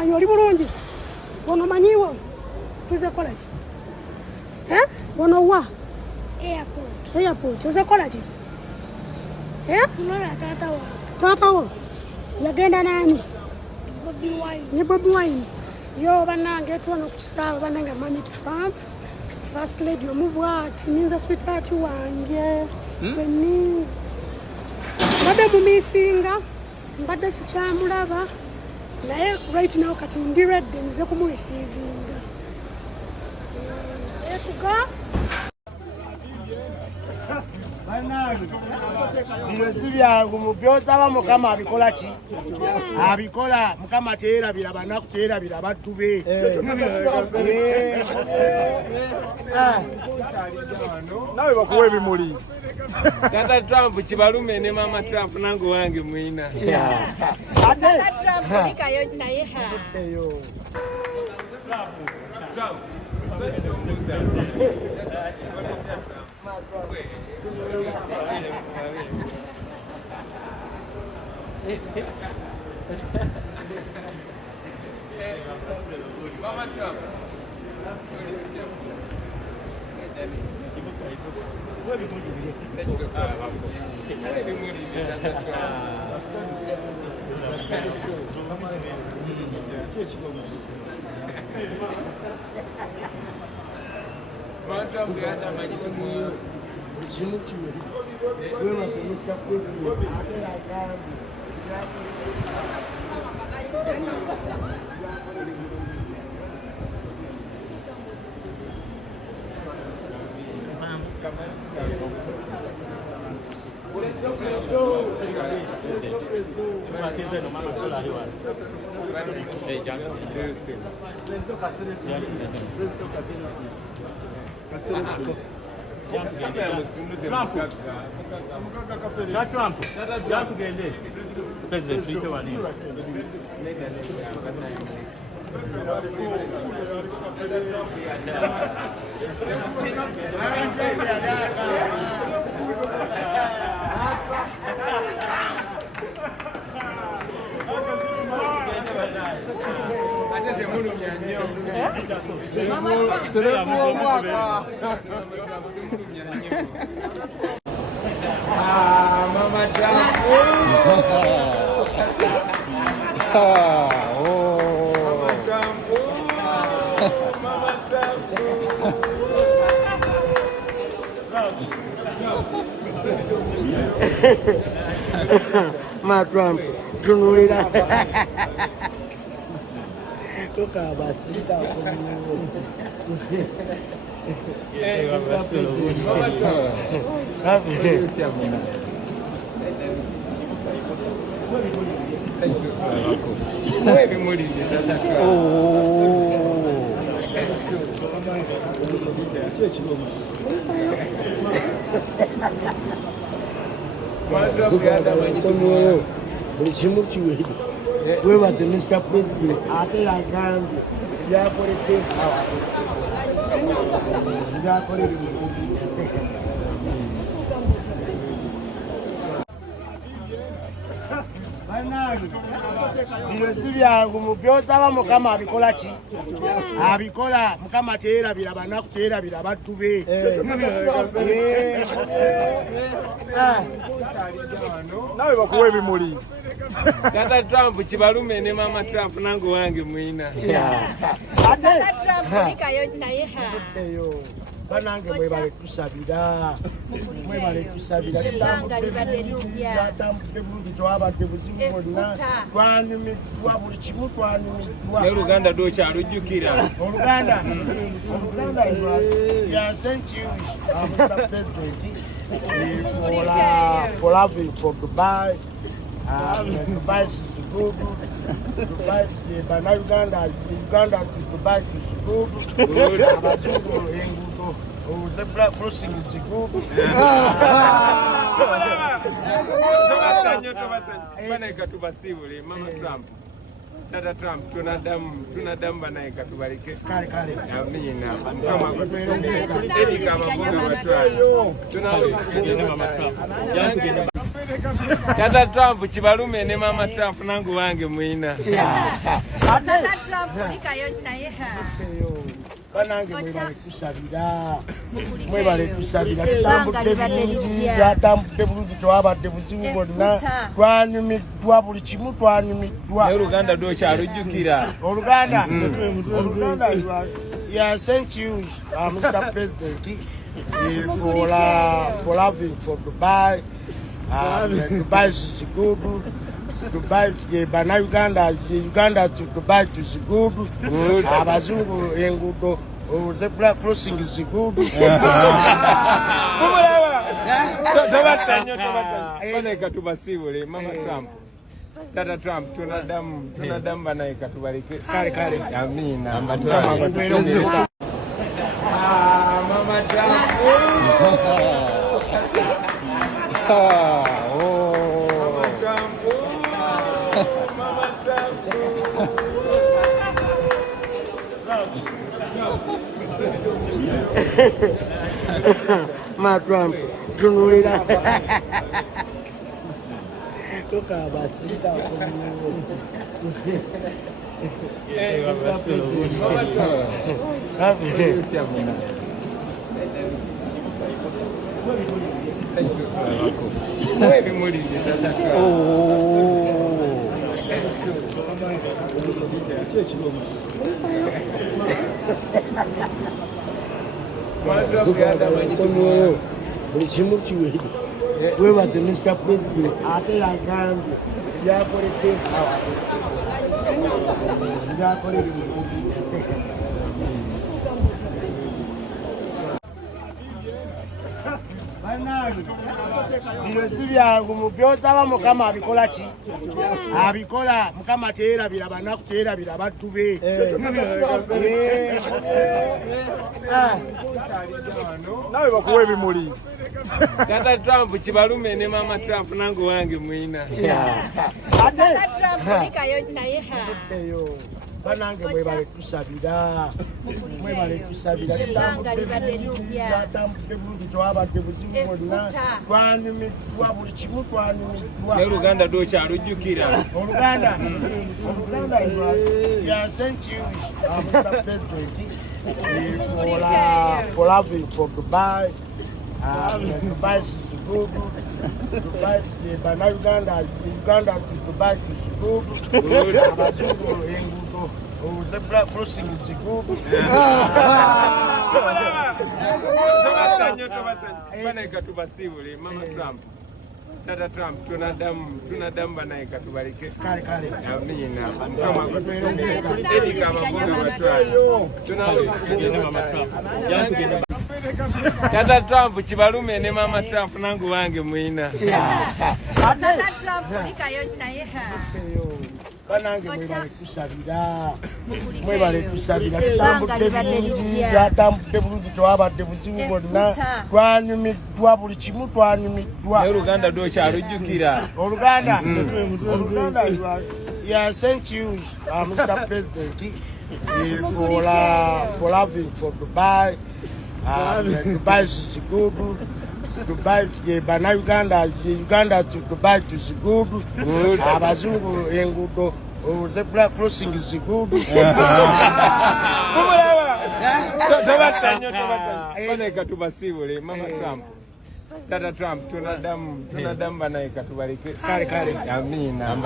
wanyu oli bulungi bono manyiwo tuze kola ki bono wa airport tuze kola ki kulola tata wo yagenda nani ni Bobi Wine yo banange tuno kusaba banange Mami Trump First Lady omubwati ninza sweetheart wange beniza mbadde mumisinga mbadde sikyamulaba naye right now kati ndi ready nze kumurecevinga etuga bino byangu mu byosaba Mukama abikola ki abikola Mukama teerabira banaku teerabira baddu be nawe bakuwa ebimuli Tata Trump kibalume ne Mama Trump nango wange mwina Tata Trump nikayo naye Trump Mama Trump Mama Trump. Mama Trump. Mama Trump. Ma Trump tunulira toka basika buli kimu kiweri webadde Mr. President ate yagambye byakolete byakolere bino byangu mu byosaba Mukama abikola ki abikola Mukama teerabira banaku teerabira baddu be nawe bakuwa ebimuli Tata Trump kibalume ne Mama Trump nango wange mwina Tata Trump nikayo naye banange mwebale tusabira mwebale tusabira tutambudde bulungi twabadde buzibu bwonna twanyumiddwa buli kimu twanyumiddwa ne Luganda dokyalujjukira Oluganda ya sent you Mr. President for having for Dubai Dubai is good Dubai is bana Uganda to Dubai is good abazungu engudo zebra crossing is good bana ikatubasibule Mama Trump Tata Trump tunadamu bana ikatubalike kale amina kama edika mafunga matwa tunalo Mama Trump Tata Trump kibalume ne mama Trump nangu wange mwina. Tata Trump likayo naye. Banange mwebale kusabira Banga bulungi twabadde buzibu bwonna twanyumiddwa buli kimu twanyumiddwa. Oluganda lwokyalujjukira. Oluganda yeah, thank you Mr. President for loving for Dubai. Dubai is good. Dubai, Uganda to Dubai to Zigudu. Abazungu engudo. Zebra crossing is good. Baneka tubasibule mama Trump. Tata Trump tunadamu banaika tubalike. Kale. Amina. Mama Trump. Mama Trump. Mama Trump, tunulira. Toka basita buli kimu kiwedde webadde Mr. President ate yagambye byakolete bino si byangu mu byosaba Mukama abikola ki? Abikola Mukama teerabira banaku teerabira baddu be. Nawe bakuwa ebimuli. Tata Trump kibalume ne mama Trump nangu wange mwina. Tata Trump likayo naye. Banange mwebale tusabira. Banga libadderizya. Bulungi twabadde buzibu bwonna twanyumiddwa buli kimu twanyumiddwa. Oluganda lwokyalujjukira. Oluganda yeah, thank you Mr. President for loving for Dubai. Dubai is good. Dubai, Uganda to Dubai is good. Abazungu engudo. Zebra crossing is good. Baneka tubasibule mama Trump. Tata Trump tunadamu banaika tubalike. Kale. Amina. Edika abavuga batwala. Mama Trump. Tata Trump kibalume ne mama Trump nangu wange mwina. Tata Trump likayo naye. Banange mwebale kusabira Banga libadderizya. Twatambudde bulungi twabadde buzibu bwonna twanyumiddwa buli kimu twanyumiddwa. Oluganda lwokyalujjukira. Oluganda yeah, thank you Mr. President for loving for Dubai. Dubai is good. Dubai, Uganda to Dubai to Zigudu. Abazungu engudo. Zebra crossing is good. Baneka tubasibule mama Trump. Tata Trump tunadamu banaika tubalike. Kale. Amina.